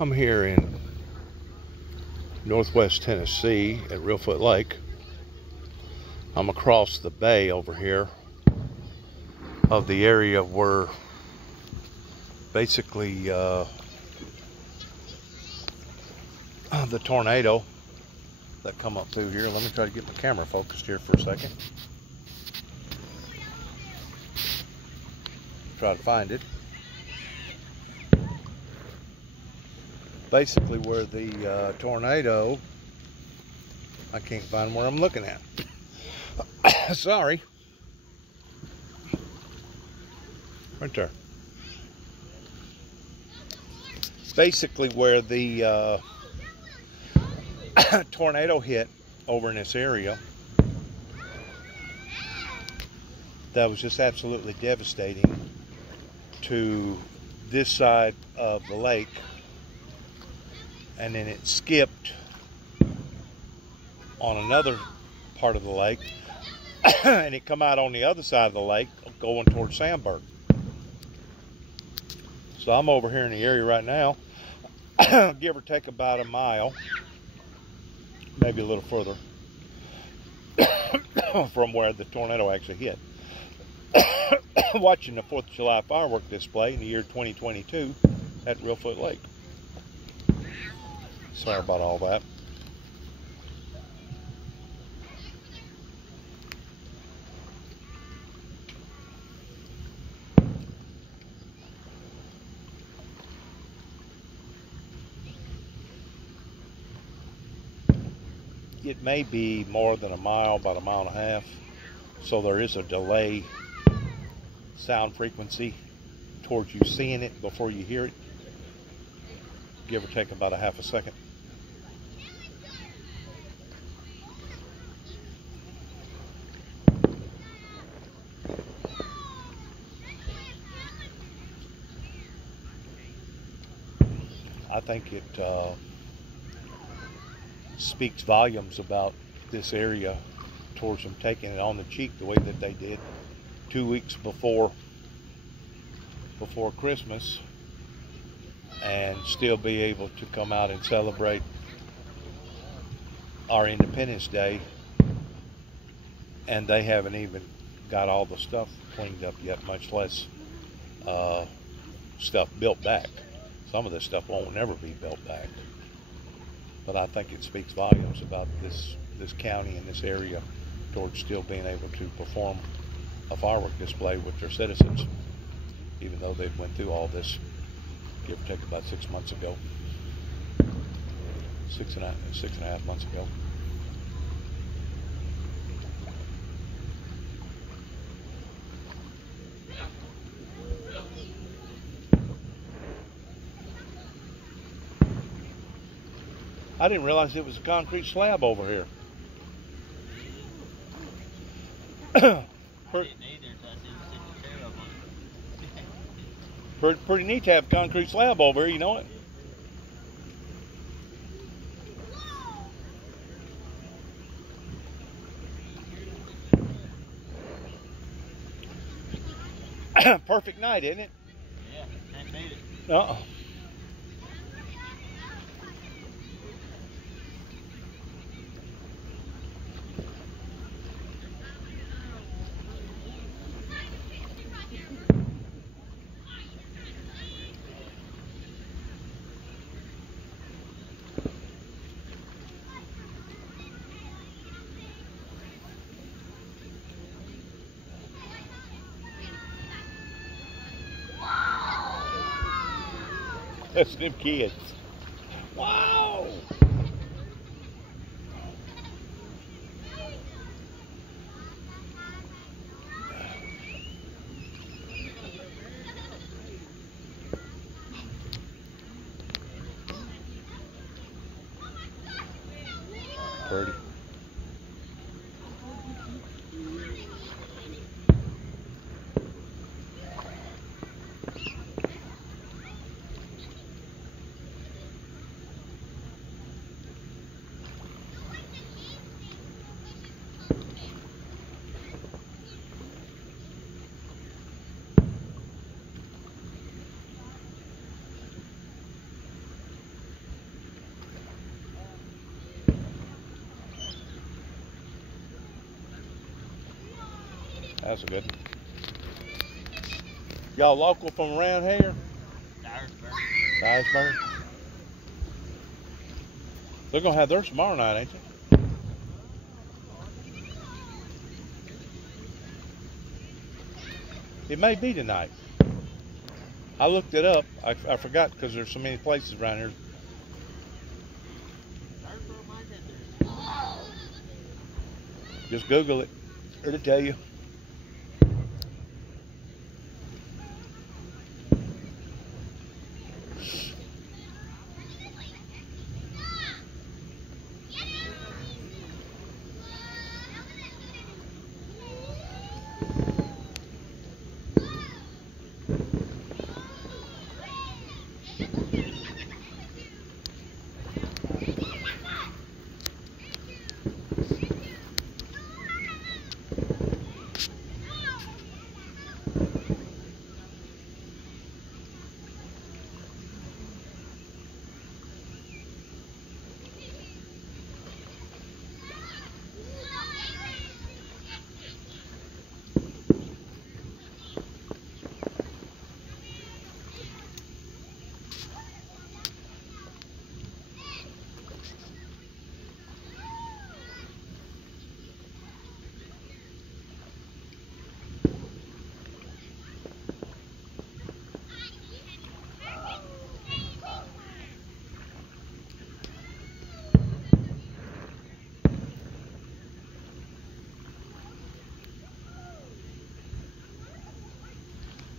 I'm here in Northwest Tennessee at Reelfoot Lake. I'm across the bay over here of the area where basically the tornado that come up through here. Let me try to get my camera focused here for a second. Try to find it. Basically where the tornado, I can't find where I'm looking at. Sorry. Right there. Basically where the tornado hit over in this area, that was just absolutely devastating to this side of the lake. And then it skipped on another part of the lake and it come out on the other side of the lake going towards Sandburg. So I'm over here in the area right now, give or take about a mile, maybe a little further from where the tornado actually hit. Watching the 4th of July firework display in the year 2022 at Reelfoot Lake. Sorry about all that. It may be more than a mile, about a mile and a half. So there is a delay sound frequency towards you seeing it before you hear it. Give or take about a half a second. I think it speaks volumes about this area towards them taking it on the cheek the way that they did 2 weeks before Christmas, and still be able to come out and celebrate our Independence Day, and they haven't even got all the stuff cleaned up yet, much less stuff built back. Some of this stuff won't never be built back, but I think it speaks volumes about this county and this area towards still being able to perform a firework display with their citizens, even though they went through all this, give or take about 6 months ago, six and a half months ago. I didn't realize it was a concrete slab over here. Pretty neat to have a concrete slab over here, you know it? Perfect night, isn't it? Yeah, can't beat it. Uh-uh. That's them kids. Wow! Pretty. That's a good one. Y'all local from around here? Dyersburg. They're gonna have theirs tomorrow night, ain't they? It may be tonight. I looked it up. I forgot because there's so many places around here. Just Google it. It'll tell you.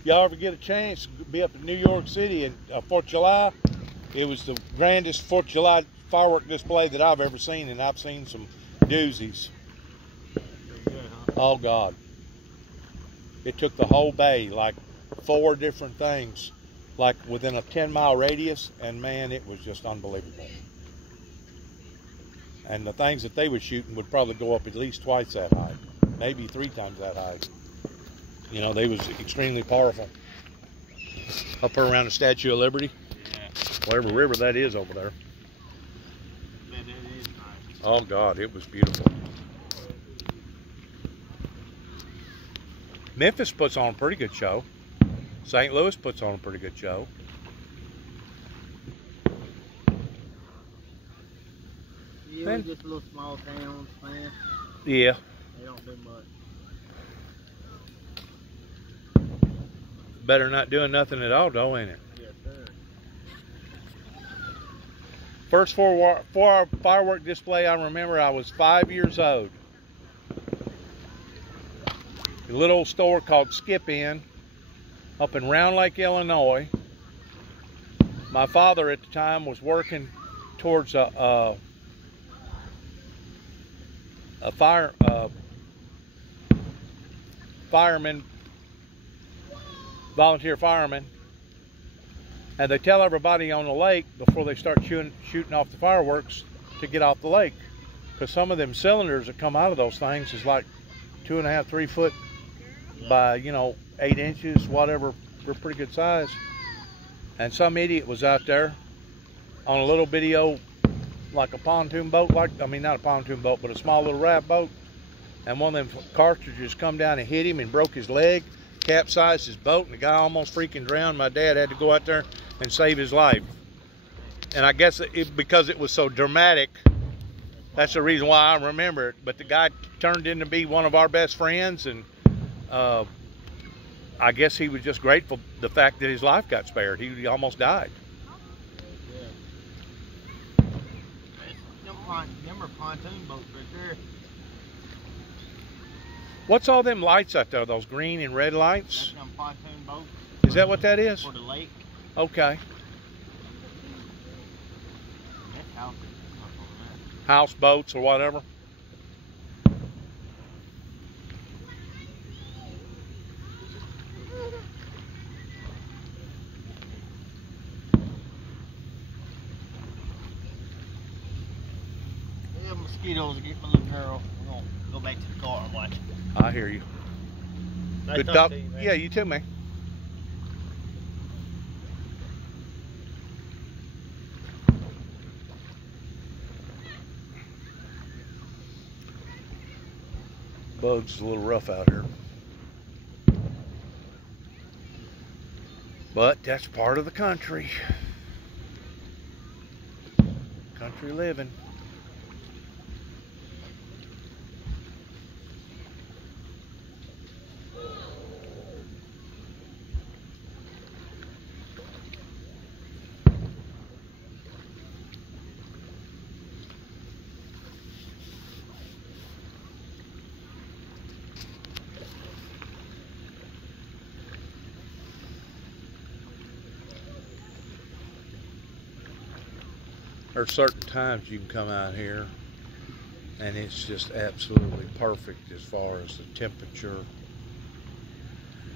Y'all ever get a chance to be up in New York City at 4th of July? It was the grandest 4th of July firework display that I've ever seen, and I've seen some doozies. Oh, God. It took the whole bay, like 4 different things, like within a 10-mile radius, and man, it was just unbelievable. And the things that they were shooting would probably go up at least twice that high, maybe 3 times that high. You know, they was extremely powerful. Up there around the Statue of Liberty. Yeah. Whatever river that is over there. Man, that is nice. Oh, God, it was beautiful. Memphis puts on a pretty good show. St. Louis puts on a pretty good show. Yeah, just little small towns, man. Yeah. They don't do much. Better not doing nothing at all, though, ain't it? Yes, sir. First four-hour firework display I remember, I was 5 years old. A little old store called Skip Inn up in Round Lake, Illinois. My father at the time was working towards a fireman, volunteer fireman, and they tell everybody on the lake before they start shooting off the fireworks to get off the lake, because some of them cylinders that come out of those things is like 2.5, 3 foot by 8 inches, whatever. They're pretty good size. And some idiot was out there on a little bitty old, like a pontoon boat, not a pontoon boat, but a small little raft boat, and one of them cartridges come down and hit him and broke his leg, capsized his boat, and the guy almost freaking drowned. My dad had to go out there and save his life. And I guess because it was so dramatic, that's the reason why I remember it. But the guy turned in to be one of our best friends, and I guess he was just grateful the fact that his life got spared. He almost died. Yeah. Them are pontoon boats right there. What's all them lights out there, those green and red lights? That's them pontoon boats. Is that what that is? For the lake. Okay. That's houses. House boats or whatever. Yeah, mosquitoes get my little girl. We're gonna go back to the car and watch it. I hear you. Nice Good talking talk. to you, man. Yeah, you too, man. Bugs a little rough out here. But that's part of the country. Country living. There are certain times you can come out here and it's just absolutely perfect as far as the temperature,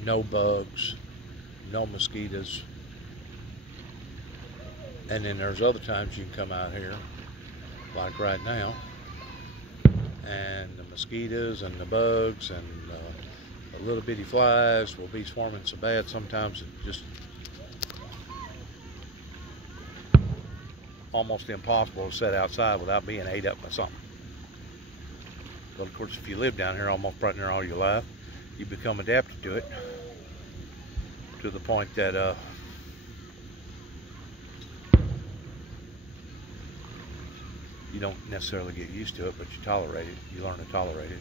no bugs, no mosquitoes. And then there's other times you can come out here, like right now, and the mosquitoes and the bugs and the little bitty flies will be swarming so bad sometimes it just almost impossible to sit outside without being ate up by something. But of course, if you live down here almost right near all your life, you become adapted to it to the point that you don't necessarily get used to it, but you tolerate it. You learn to tolerate it.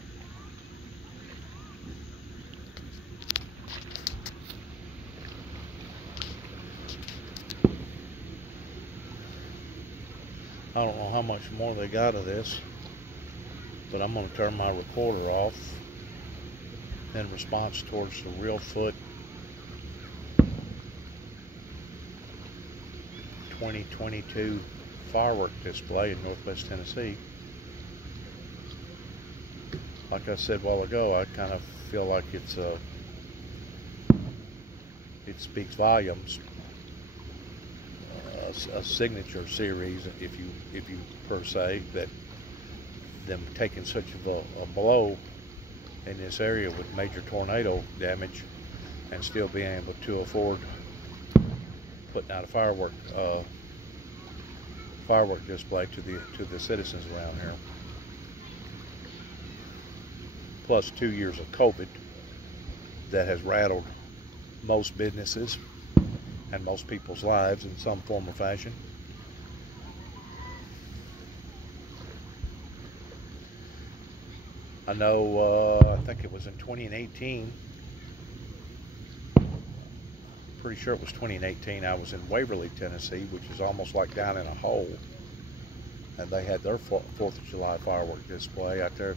I don't know how much more they got of this, but I'm going to turn my recorder off in response towards the Reelfoot 2022 firework display in Northwest Tennessee. Like I said a while ago, I kind of feel like it speaks volumes. A signature series, if you per se, that them taking such of a blow in this area with major tornado damage and still being able to afford putting out a firework display to the citizens around here. Plus 2 years of COVID that has rattled most businesses and most people's lives in some form or fashion. I know, I think it was in 2018, pretty sure it was 2018, I was in Waverly, Tennessee, which is almost like down in a hole, and they had their 4th of July firework display out there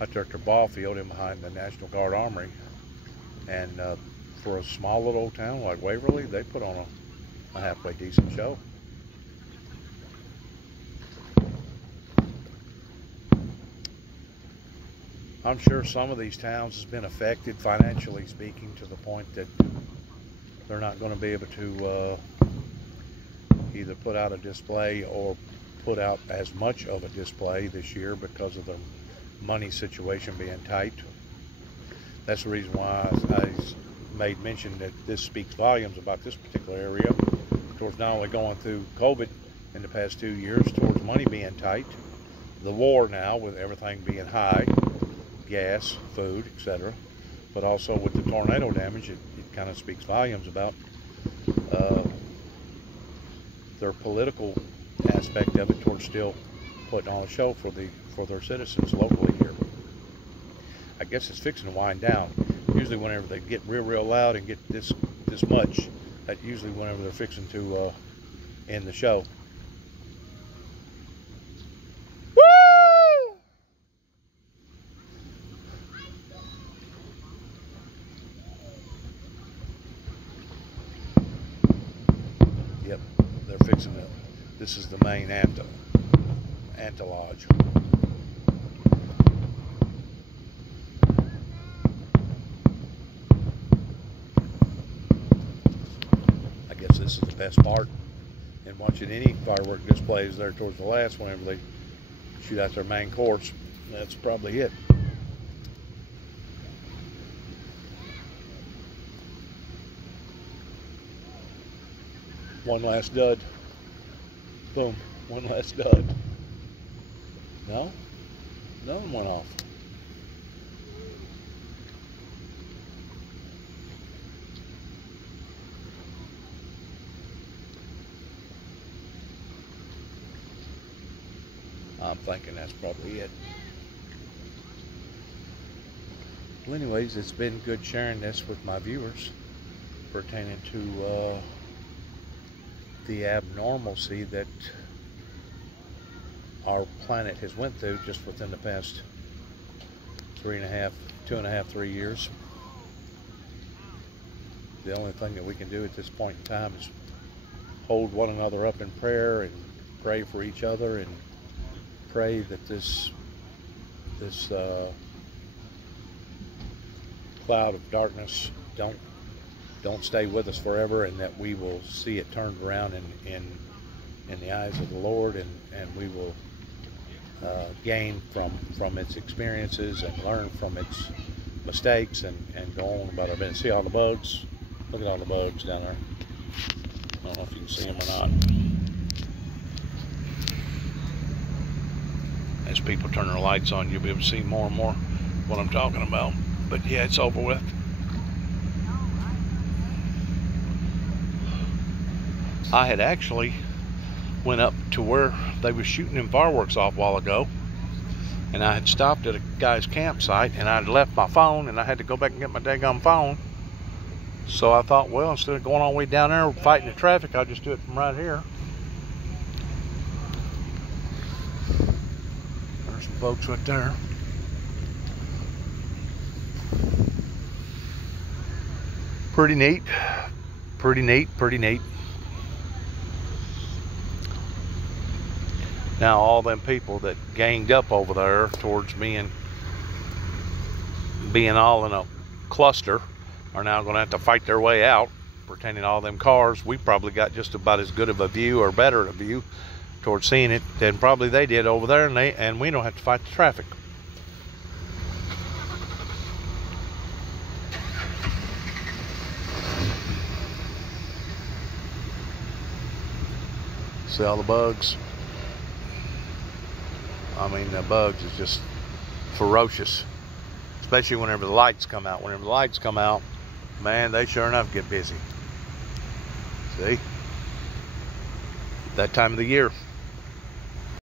at their ball field in behind the National Guard Armory. And for a small little old town like Waverly, they put on a halfway decent show. I'm sure some of these towns has been affected financially speaking to the point that they're not going to be able to either put out a display or put out as much of a display this year because of the money situation being tight. That's the reason why I made mention that this speaks volumes about this particular area towards not only going through COVID in the past 2 years, towards money being tight, the war now with everything being high, gas, food, etc., but also with the tornado damage, it kind of speaks volumes about their political aspect of it towards still putting on a show for their citizens locally here. I guess it's fixing to wind down. Usually whenever they get real loud and get this much, that's usually whenever they're fixing to end the show. Woo! Yep, they're fixing it. This is the main antilage. This is the best part in watching any firework displays there towards the last, whenever they shoot out their main course. That's probably it. One last dud. Boom. One last dud. No? None went off. I'm thinking that's probably it. Well, anyways, it's been good sharing this with my viewers pertaining to the abnormalcy that our planet has went through just within the past 2.5, 3 years. The only thing that we can do at this point in time is hold one another up in prayer and pray for each other and pray that this cloud of darkness don't stay with us forever, and that we will see it turned around in the eyes of the Lord, and we will gain from its experiences and learn from its mistakes and go on about our business. See all the bugs? Look at all the bugs down there. I don't know if you can see them or not. As people turn their lights on, you'll be able to see more and more what I'm talking about. But yeah, it's over with. I had actually went up to where they were shooting them fireworks off a while ago, and I had stopped at a guy's campsite, and I'd left my phone, and I had to go back and get my daggone phone. So I thought, well, instead of going all the way down there fighting the traffic, I'll just do it from right here. There's some folks right there. Pretty neat. Pretty neat, pretty neat. Now all them people that ganged up over there towards me and being all in a cluster are now going to have to fight their way out, pretending all them cars. We probably got just about as good of a view or better a view towards seeing it than probably they did over there, and we don't have to fight the traffic. See all the bugs? I mean, the bugs is just ferocious, especially whenever the lights come out. Whenever the lights come out, man, they sure enough get busy. See? That time of the year.